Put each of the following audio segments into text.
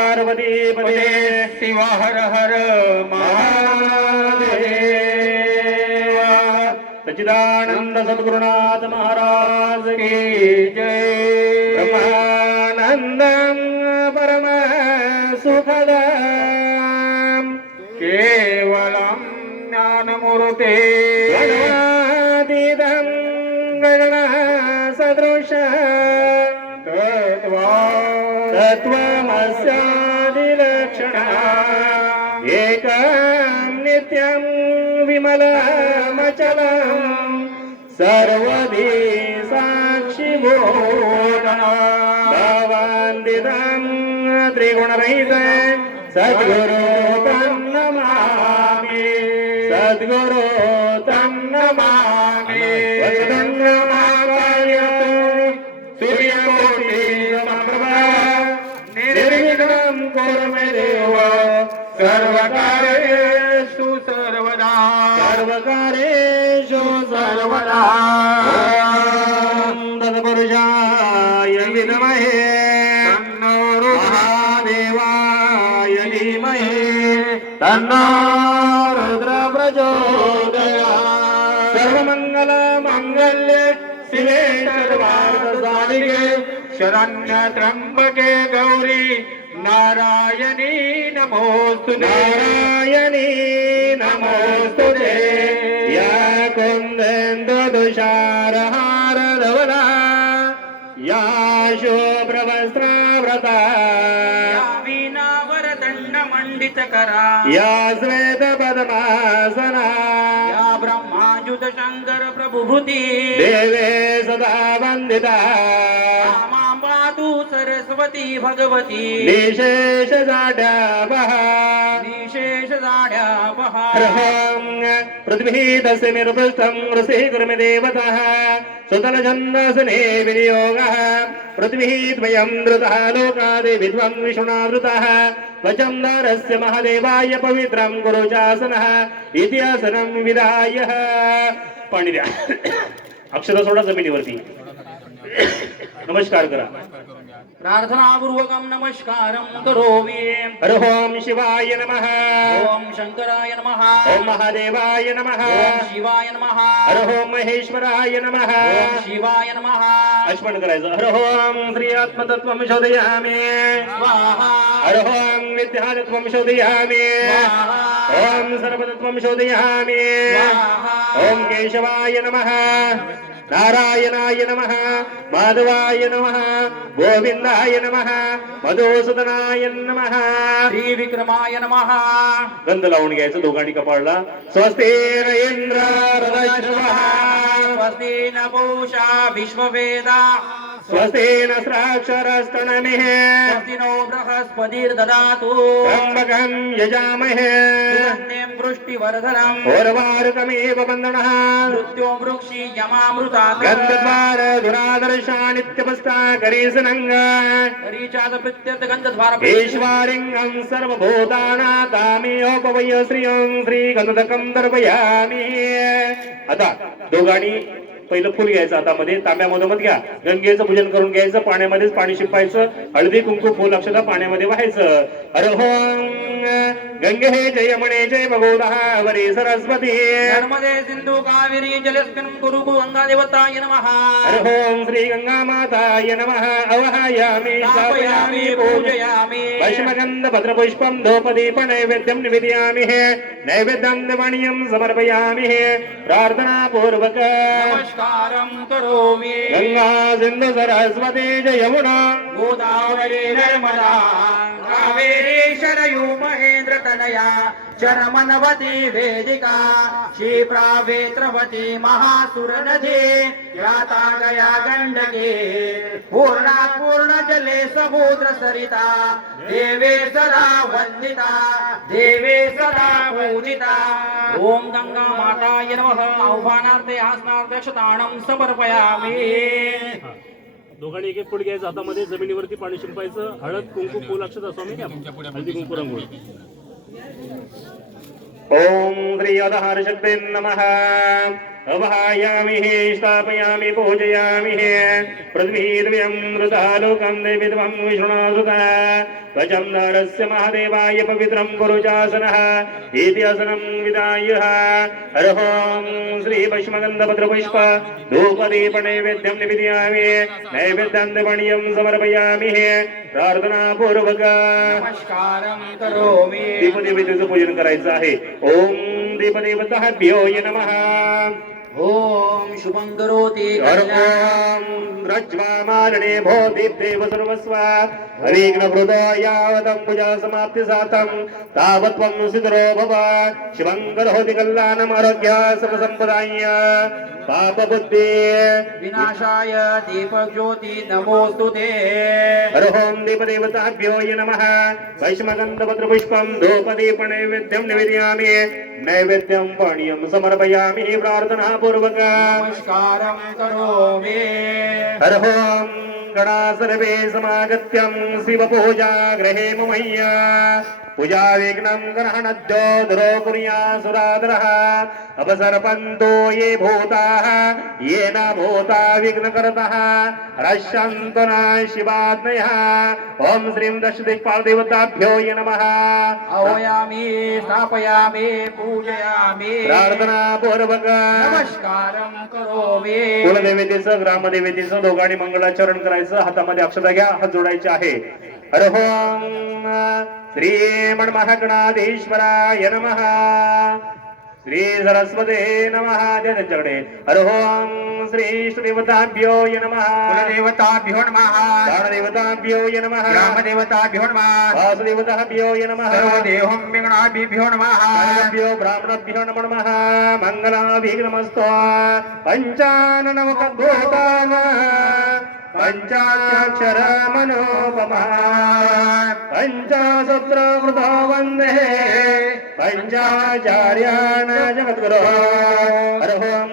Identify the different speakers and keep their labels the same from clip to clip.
Speaker 1: पार्वती पदे शिव हर हर महादेव. सच्चिदानंद सद्गुरुनाथ महाराज की जय. ब्रह्मानंदं परम सुखदं. केवलं ज्ञानमूर्ते. गणातीतं गणसदृश तत्त्वमस्यादिलक्षणा एकं नित्यं विमलमचलं सर्वधी साक्षिभूतवान्दितं त्रिगुणरहित सद्गुरो तं नमामि सद्गुरो तं नमामि वसतं नमामि तन्नो रुद्र प्रचोदयात् सर्वमङ्गल माङ्गल्ये शिवे सर्वार्थसाधिके शरण्य त्र्यंबके गौरी नारायणी नमोस्तु नारायणी नमोस्तु ते या कुंदेंद तुषारहार धवला या शुभ्रवस्त्राव्रता
Speaker 2: वीणावर मंडित करा.
Speaker 1: या श्वेत पद्मासना
Speaker 2: या ब्रह्मायुध शंकर प्रभुभूती.
Speaker 1: देवे सदा वंदिता
Speaker 2: सरस्वती भगवती।
Speaker 1: विशेष जाड्या बहा
Speaker 2: विशेष जाड्या बहा
Speaker 1: पृथ्वी तस्य निर्पृष्टं ऋषिः कुर्मे देवतः। सुतलछन्दसने विनियोगः। पृथ्वी द्वयं धृतः लोकादि विद्वं विष्णुनावृतः। त्वचं दारस्य महादेवाय पवित्रं कुरु चासनः इति आसनं विधाय। पाणी द्या अक्षर सोडा जमिनीवरती। नमस्कार करा.
Speaker 2: प्रार्थनापूर्वकं नमस्कारं करोमि.
Speaker 1: हर ओम शिवाय नमः.
Speaker 2: ओम शंकराय नमः.
Speaker 1: ओम महादेवाय नमः.
Speaker 2: ओम शिवाय नमः.
Speaker 1: हर ओम महेश्वराय नमः.
Speaker 2: ओम शिवाय नमः.
Speaker 1: आचमन करायचं. हर ओम श्री आत्मतत्वं शोधयामि.
Speaker 2: स्वाहा.
Speaker 1: हर ओम विद्यातत्वं शोधयामि. ओम सर्वतत्वं शोधयामि. ओम केशवाय नमः. नारायणाय नमः माधवाय नमः गोविंदाय नमः मधुसूदनाय नमः
Speaker 2: श्री विक्रमाय नमः
Speaker 1: गंध लावून घ्यायचं दोघांनी कपाळला स्वस्ते इंद्र
Speaker 2: स्वस्ति न पूषा विश्ववेदा
Speaker 1: स्वस्तेन स्राक्षरस्तनमिः
Speaker 2: स्वस्ति नो बृहस्पतिर्ददातु
Speaker 1: त्र्यम्बकं यजामहे।
Speaker 2: सुगन्धिं वृष्टिवर्धनम्।
Speaker 1: ओर्वारुकमेव बन्धनः।
Speaker 2: मृत्यो वृक्षि यमामृतात्
Speaker 1: गन्धद्वार दुरादर्शा नित्यपस्ता करीसनङ्ग
Speaker 2: करीचात प्रत्यर्थ गन्धद्वार
Speaker 1: ईश्वरिङ्गं सर्वभूतानातामियोपवय श्रियं श्रीगन्धकं दर्पयामि। आता दोघांनी पहिलं फुल घ्यायचं हातामध्ये तांब्या मधोमध घ्या. गंगेचं पूजन करून घ्यायचं पाण्यामध्येच पाणी शिंपायचं हळदी कुंकू फुल अक्षता पाण्यामध्ये व्हायचं. अरे हो गंगे हे जय म्हणे जय भगवता वरी सरस्वती.
Speaker 2: नर्मदे सिंधु कावेरी जलस्कन् कुरु गंगा देवताय नमः.
Speaker 1: ओम श्री गंगा माताय नमः अवहायामि
Speaker 2: स्थापयामि पूजयामि.
Speaker 1: वैष्णगन्ध भद्रपुष्पं धूपदीप नैवेद्यं निवेदयामि हे। नैवेद्यं निवाणीयं समर्पयामि हे प्रार्थनापूर्वक
Speaker 2: नमस्कारं करोमि
Speaker 1: गंगा सिंधु सरस्वती च यमुना
Speaker 2: गोदावरी नर्मदा कावेरी शरयू महेंद्र तनया चरमनवती वेदिका क्षिप्रावेत्रवती महासुर नदी याता गया गंडके पूर्णा पूर्ण जले समुद्र सरिता देवे सदा वंदिता देवे सदा पूजिता। ओम गंगा माताय नमः। आह्वानार्थे आसनार्थे क्षताणं समर्पयामि
Speaker 1: दोघांनी एक एक फूट घ्यायचं. हातामध्ये जमिनीवरती पाणी शिंपायचं. हळद कुंकू फुल अक्षता स्वामी घ्या. हळदी कुंकू रंगोळी. ओम श्री अधहारशक्ते नमः अवहायामि हे स्थापयामि पूजयामि हे। पृथ्वी द्वयं मृता लोकं देविद्वं विष्णुनाधृता त्वचं नरस्य महादेवाय पवित्रं कुरु चासनः इति असनं विदाय। हरहों श्रीपश्मगन्धपत्रपुष्प धूपदीपनैवेद्यं निवेदयामि। नैवेद्यं दीपणीयं समर्पयामि प्रार्थनापूर्वक
Speaker 2: नमस्कारं करोमि।
Speaker 1: दीपदेवतेचं पूजन करायचं आहे। ओम दीपदेवताभ्यो नमः।
Speaker 2: ॐ शुभं करोति
Speaker 1: रज्ज्वामारणे भो दीप्तेव सर्वस्व पूजा समाप्ति सातं तावत् त्वं सिद्धरो भव। शिवं करोति कल्याणम् आरोग्य सर्वसम्पदाय पापबुद्धि।
Speaker 2: विनाशाय दीपज्योति नमोऽस्तु ते।
Speaker 1: हरहों दीपदेवताभ्यो नमः। वैष्मगन्धपत्रपुष्पं धूपदीपनैवेद्यं निवेदयामि। नैवेद्यं पाणीयं समर्पयामि प्रार्थनापूर्वक
Speaker 2: नमस्कारं करोमि।
Speaker 1: हरहों गणा सर्वे समागत्यं शिवपूजा गृहे ममय्य। पूजा विघ्नं ग्रहणद्यो दुरो कुर्या सुरादरः। अपसर्पन्तो ये भूताः ये न भूता विघ्नकरतः। रश्यन्तु न शिवात्मयः। ॐ श्रीं दशदिक्पालदेवताभ्यो ये नमः।
Speaker 2: आह्वयामि स्थापयामि पूजयामि।
Speaker 1: प्रार्थनापूर्वक
Speaker 2: नमस्कारं करोमि।
Speaker 1: कुलदेवतेचं ग्रामदेवतेचं दोघांनी मंगलाचरण करायचं। हातामध्ये अक्षता घ्या हात जोडायचे आहे. हर होम श्री मन्महागणाधीश्वराय नमः. श्री सरस्वते नमः द्या त्यांच्याकडे हर होम श्री इष्टदेवताभ्यो य नमः.
Speaker 2: कुलदेवताभ्यो नमः.
Speaker 1: प्राणदेवताभ्यो य नमः.
Speaker 2: ग्रामदेवताभ्यो नमः.
Speaker 1: वासुदेवताभ्यो य नमः.
Speaker 2: सर्वदेहं विघ्नाभिभ्यो नमः.
Speaker 1: ब्राह्मणभ्यो ब्राह्मणभ्यो नमो नमः. मङ्गलाभिघ्नमस्तु पञ्चाननवकभूतान పంచాక్షర మనోపమా పంచాసూత్ర కృతో వందే. పంచాచార్యాణ జగద్గురు. అర్హం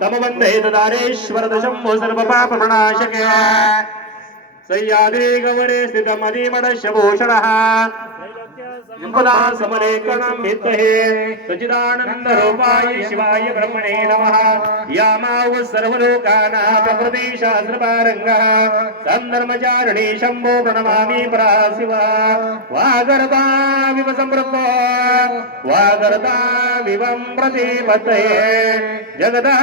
Speaker 1: తమ వందే తదారేశ్వరదశంభు సర్వపాపప్రణాశకే శయ్యాదే గౌరే స్థితమదీమడశభూషణ मुकुला समरे कणं रूपाय शिवाय ब्रह्मणे नमः यामाव सर्वलोकाना प्रकृति शास्त्रपारङ्गः सन्दर्मचारिणी शम्भो प्रणमामि पराशिवा वागर्ता विव संवृत्तो वागरता विवं प्रतिपत्तये जगदा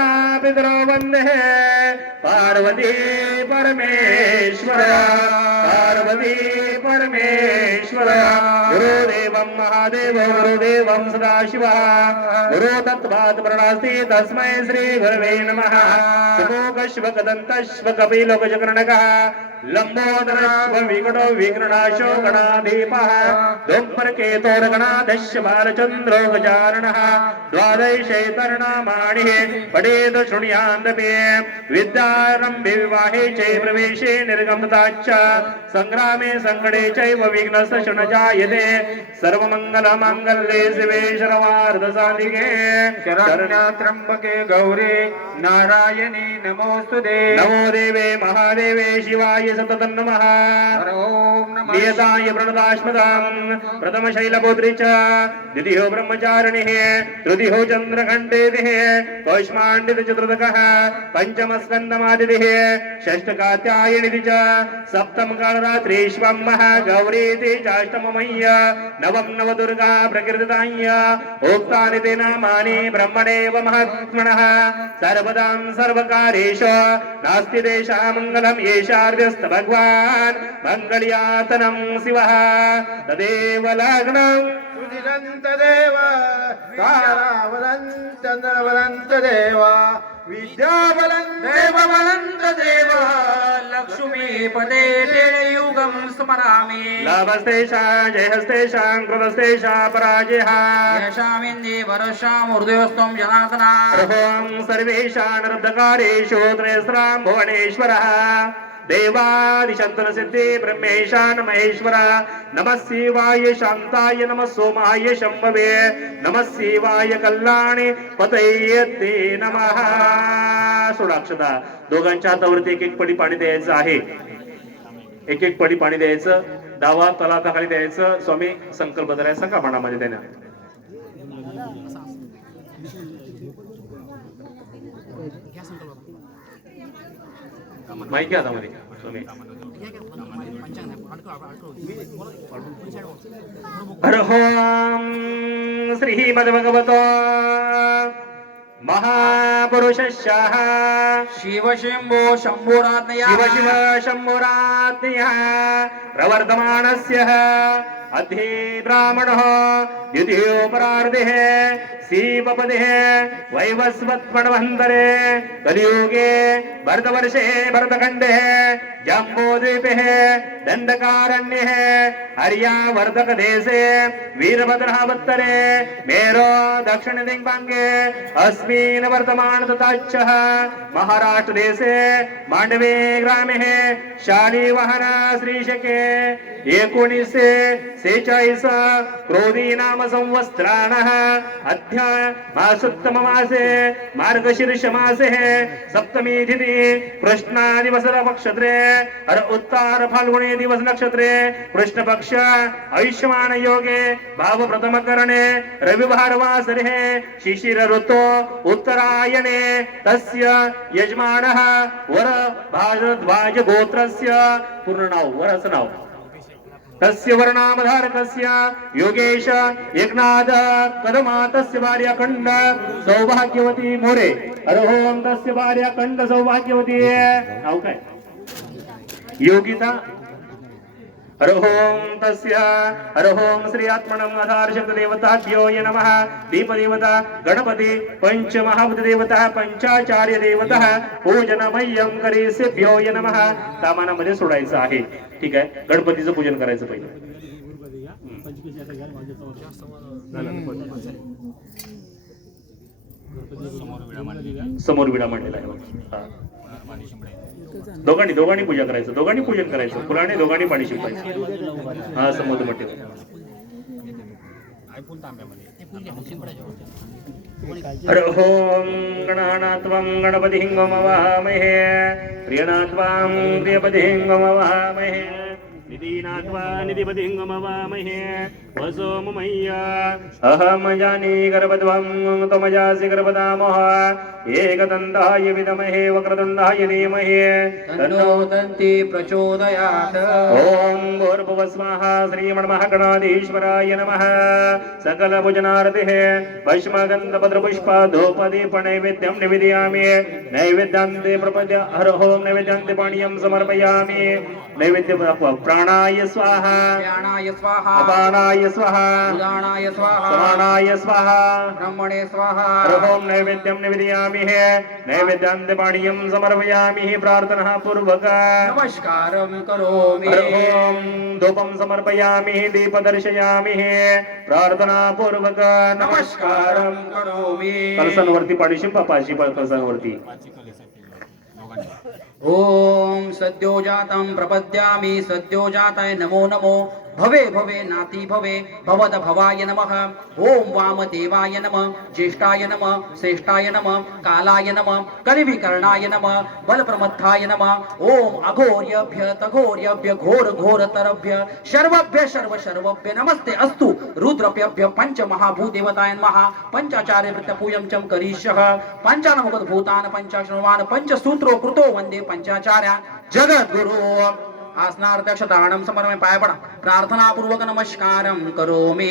Speaker 1: पितरो वन्दे पार्वती परमेश्वर पार्वती परमेश्वर गुरुदेवं महादेव गुरुदेवं सदाशिव गुरु तत्त्वात् प्रणास्ति तस्मै श्री गुरवे नमः सुमोकश्व कदन्तश्व कपिलोकजकर्णकः लम्बोदरश्व विकटो विघ्ननाशो गणाधीपः धूम्रकेतोर्गणाधश्य बालचन्द्रो गजाननः द्वादशैतर्णामाणिः पठेत शृणुयान्दपि विद्यारम्भे विवाहे च प्रवेशे निर्गमताच्च सङ्ग्रामे सङ्कटे चैव विघ्नस्य न जायते। सर्वमङ्गलमाङ्गल्ये शिवे शर्वार्धसाधिके
Speaker 2: शरण्या त्र्यम्बके गौरी नारायणी नमोऽस्तु ते
Speaker 1: नमो देवे महादेवे शिवाय सततं नमः। नियताय प्रणदाश्मदाम् प्रथम शैलपुत्री च। द्वितीयो ब्रह्मचारिणिः तृतीयो चन्द्रखण्डेतिः कौष्माण्डित चतुर्दकः पञ्चम स्कन्दमादितिः षष्ठकात्यायनिति च सप्तम कालरात्रीष्वं गौरीति चाष्टममय्य नवं नवदुर्गा प्रकृतिताय उक्तानि ते नामानि ब्रह्मणेव महात्मनः सर्वदां सर्वकारेषु नास्ति तेषां मङ्गलम् येषार्यस्त भगवान् मङ्गल्यातनं शिवः तदेव लग्नम्
Speaker 2: सुधिरन्त देव విద్యాబలం దేవబలంత దేవ లక్ష్మీ పదే యుగం స్మరామి లాభస్తేషాం జయస్తేషాం
Speaker 1: కృతస్తేషా పరాజయ యశామిందే వరశాం
Speaker 2: హృదయోస్తం జనాసనా సర్వేషాం
Speaker 1: నర్ధకారేషు త్రేస్రాం భువనేశ్వరః त्रयस्रां भुवनेश्वरः ब्रह्मेशान महेश्वर। नमः शिवाय शान्ताय नमः सोमाय शम्भवे नमः शिवाय कल्याणे पतये ते नमः। सोडाक्षता दोघांच्या हातावरती एक एक पडी पाणी द्यायचं आहे. एक एक पडी पाणी द्यायचं डावा तलाकाखाली द्यायचं स्वामी संकल्प करायचा सांगा मनामध्ये त्याने. माहिती हातामध्ये स्वामी हर ओम श्रीमद्भगवतो महापुरुषशाह
Speaker 2: शिव शंभो शंभोरात्मया
Speaker 1: शिव शिव शम्भुरात्मयः प्रवर्तमानस्य अध्ये ब्राह्मणः द्वितीयोपरार्धेः सीपपदेः वैवस्वत्पणवन्तरे कलियुगे भरतवर्षे भरतखण्डे जम्बोद्वीपे दण्डकारण्ये हर्यावर्धकदेशे वीरभद्रावत्तरे मेरो दक्षिणदिङ्बाङ्गे अस्मिन् वर्तमान तथा च महाराष्ट्रदेशे मांडवे ग्रामे शालिवाहन श्रीशके एकोणीसशे सेहेचाळीस क्रोधी नाम संवस्त्राण अध्याय मासोत्तम मासे मार्गशीर्ष मासे सप्तमी तिथी कृष्णा दिवस नक्षत्रे हर उत्तार फाल्गुणे दिवस नक्षत्रे कृष्ण पक्ष आयुष्यमान योगे भाव प्रथम करणे रविवार वासरे शिशिर ऋतु उत्तरायणे तस्य यजमानः वर भारद्वाज गोत्रस्य पूर्ण नाव वरच नाव. तस्य वर्णामधारकस्य योगेश एकनाथ कदमा तस्य भार्याखंड सौभाग्यवती मोरे। अरहोम तस्य भार्याखंड सौभाग्यवती। नाव काय? योगिता। हरहोम तस्य हरहोम श्री आत्मनम आधार शब्द देवताभ्यो य नमः। दीपदेवता गणपति पंच महाभूत देवता पंचाचार्य देवता पूजनमय्यम करेसेभ्यो ये नमः। सामानामध्ये सोडायचं आहे। ठीक आहे. गणपतीचं पूजन करायचं पहिलं. समोर विडा मांडलेला आहे दोघांनी दोघांनी पूजा करायचं. दोघांनी पूजन करायचं. फुलाने दोघांनी पाणी शिंपायचं हा समोर मटे हर ओम गणानात्वं गणपति हिंगमवामहे प्रियनात्वां प्रियपति हिंगमवामहे निदीनात्वा निधिपति हिंगमवामहे वसो ममय्या। अहं जानी गर्भध्वं त्वमजासि गर्भदामः एकदन्ताय विदमहे वक्रतुण्डाय धीमहि
Speaker 2: तन्नो दन्ति प्रचोदयात्।
Speaker 1: ओम भूर्भुवस्वाः श्रीमन्महागणाधीश्वराय नमः। सकलभुजनारतिः भस्मगन्धपत्रपुष्पा धूपदीप नैवेद्यं निवेदयामि। नैवेद्यान्ते प्रपद्य हर ओम नैवेद्यान्ते पाणीयं समर्पयामि। नैवेद्य प्राणाय स्वाहा।
Speaker 2: ज्ञानाय स्वाहा।
Speaker 1: अपानाय स्वाहा।
Speaker 2: उदानाय स्वाहा।
Speaker 1: समानाय स्वाहा।
Speaker 2: ब्रह्मणे स्वाहा।
Speaker 1: हर ओम नैवेद्यं निवेदयामि नैवेद्यान्ते पाणीयं समर्पयामि प्रार्थना पूर्वक।
Speaker 2: नमस्कारं करोमि।
Speaker 1: हर ओम धूपं समर्पयामि दीप दर्शयामि प्रार्थना पूर्वक।
Speaker 2: नमस्कारं करोमि।
Speaker 1: कलसांवरती पाणी शिंपा पाचशे कलसांवरती।
Speaker 2: ॐ सद्योजातं प्रपद्यामि सद्योजाताय नमो नमो भवे भवे नाती भवे भवद भवाय नमः। ॐ वामदेवाय नमः ज्येष्ठाय नमः श्रेष्ठाय नमः कालाय नम कलिविकर्णाय नमः बलप्रमत्थाय नमः। ओम अघोर्यभ्य तघोर्यभ्य घोर घोरतरभ्य सर्वभ्य सर्व सर्वभ्य नमस्ते अस्तु। रुद्रभ्यभ्य पंच महाभूदेवताय नमः। पंचाचार्य वृत्तपूयं च करिष्यः। पञ्चानमुखद भूतान पञ्चाशनवान पञ्चसूत्रो कृतो वन्दे पञ्चाचार्या। जगद्गुरु। आसनार्थक्षताणं समर्पय पाय पडा. प्रार्थनापूर्वक नमस्कारं करोमि.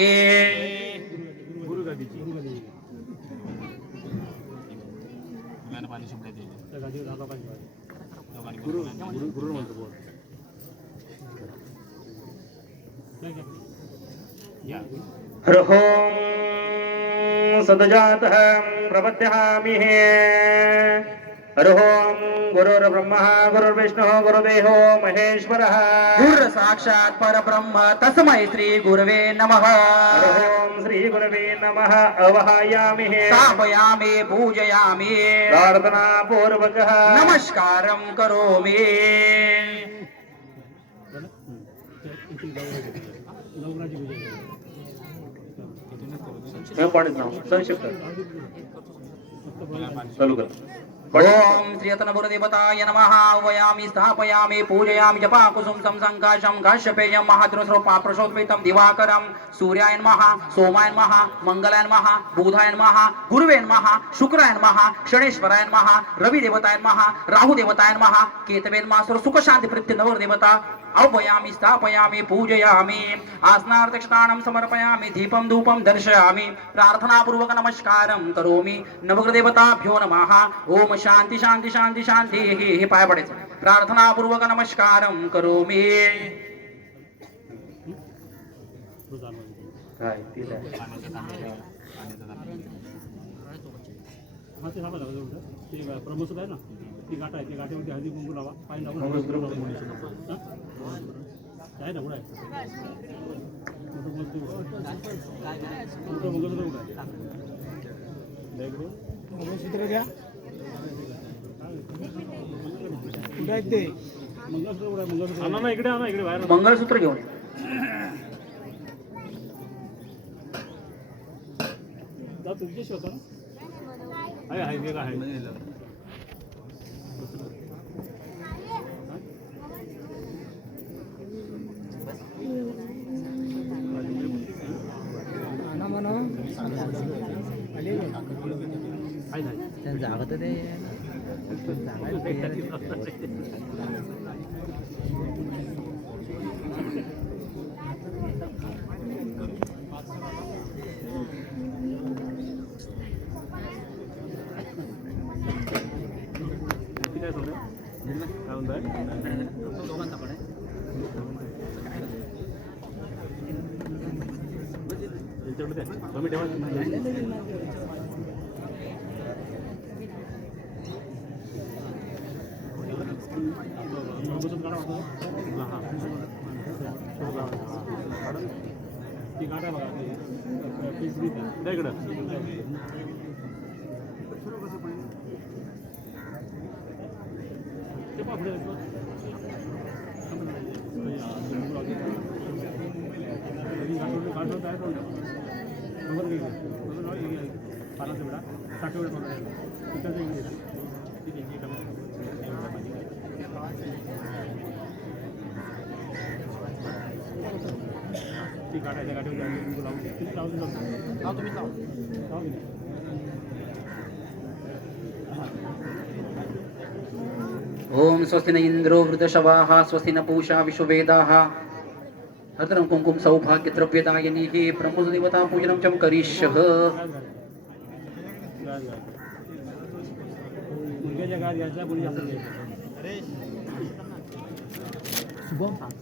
Speaker 1: हर ओम सदजातः प्रपद्यामि हर ओम गुरुर्ब्रह्मा गुरुर्विष्णुः गुरुदेवो महेश्वरः।
Speaker 2: गुर साक्षात् परब्रह्म तस्मै श्री गुरवे नमः।
Speaker 1: ओम श्री गुरवे नमः अवहायामि
Speaker 2: स्थापयामि पूजयामि।
Speaker 1: प्रार्थना पूर्वकः
Speaker 2: नमस्कारं करोमि।
Speaker 1: संक्षिप्त। चालू कर।
Speaker 2: ॐ श्रीयतनपुरदेवताय नमः। वयामि स्थापयामि पूजयामि जपाकुसुम संसङ्काशं काश्यपेयं महाद्रुस्रोपा प्रसोद्मितं दिवाकरं सूर्याय नमः सोमाय नमः मङ्गलाय नमः बुधाय नमः गुरुवे नमः शुक्राय नमः शनेश्वराय नमः रविदेवताय नमः राहुदेवताय नमः केतवे नमः सुख शांती आह्वयामि स्थापयामि पूजयामि आसनार्थक्षताणं समर्पयामि दीपं धूपं दर्शयामि प्रार्थनापूर्वक नमस्कारं करोमि। नवग्रदेवताभ्यो नमः। ओम शांती शांती शांती शांती हे हे पाय पडायचं. प्रार्थनापूर्वक नमस्कारं करोमि।
Speaker 3: प्रमोशन आहे ना? ती गाठ आहे ती गाठीवरती हळदी कुंकू लावा. पाय लावून
Speaker 1: मंगळसूत्र
Speaker 3: हा? मंगळसूत्र आहे? कुठं
Speaker 4: आहेत ते?
Speaker 3: मंगळसूत्र इकडे आणा इकडे बाहेर.
Speaker 2: मंगळसूत्र घेऊन
Speaker 3: तुमच्याशी होता ना? आहे आहे वेगळा आहे
Speaker 4: आणा म्हणा आले का?
Speaker 3: आहे आहे. किती काय सांगताय? काय म्हणताय? यांच्याकडे द्या. कमी ठेवा. मंगळसूत्र काढा वाटतं. हां, हां. काढा. ती काढा बघा ती पीस बी द्या. द्या इकडं ते पहा पुढे जायचं. काढलं काय करून नंबर घे नंबर घे. पानाचा विडा साठ वेळा नंबर घे. इकडचं एक घे. ठीक आहे, ठीक आहे. ती गाड्या गाडीवर जाऊन लावून किती लावून लावून तुम्ही लावून
Speaker 2: ओम स्वस्ति न इंद्रो वृद्धशवाः स्वस्ति न पूषा विश्ववेदाः। अतरं कुंकुम सौभाग्य द्रव्यदायिनी हे ब्रह्मदेवता पूजनं च करिष्यः।
Speaker 4: शुभम.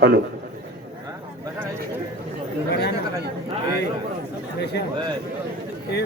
Speaker 1: हॅलो.
Speaker 4: ए,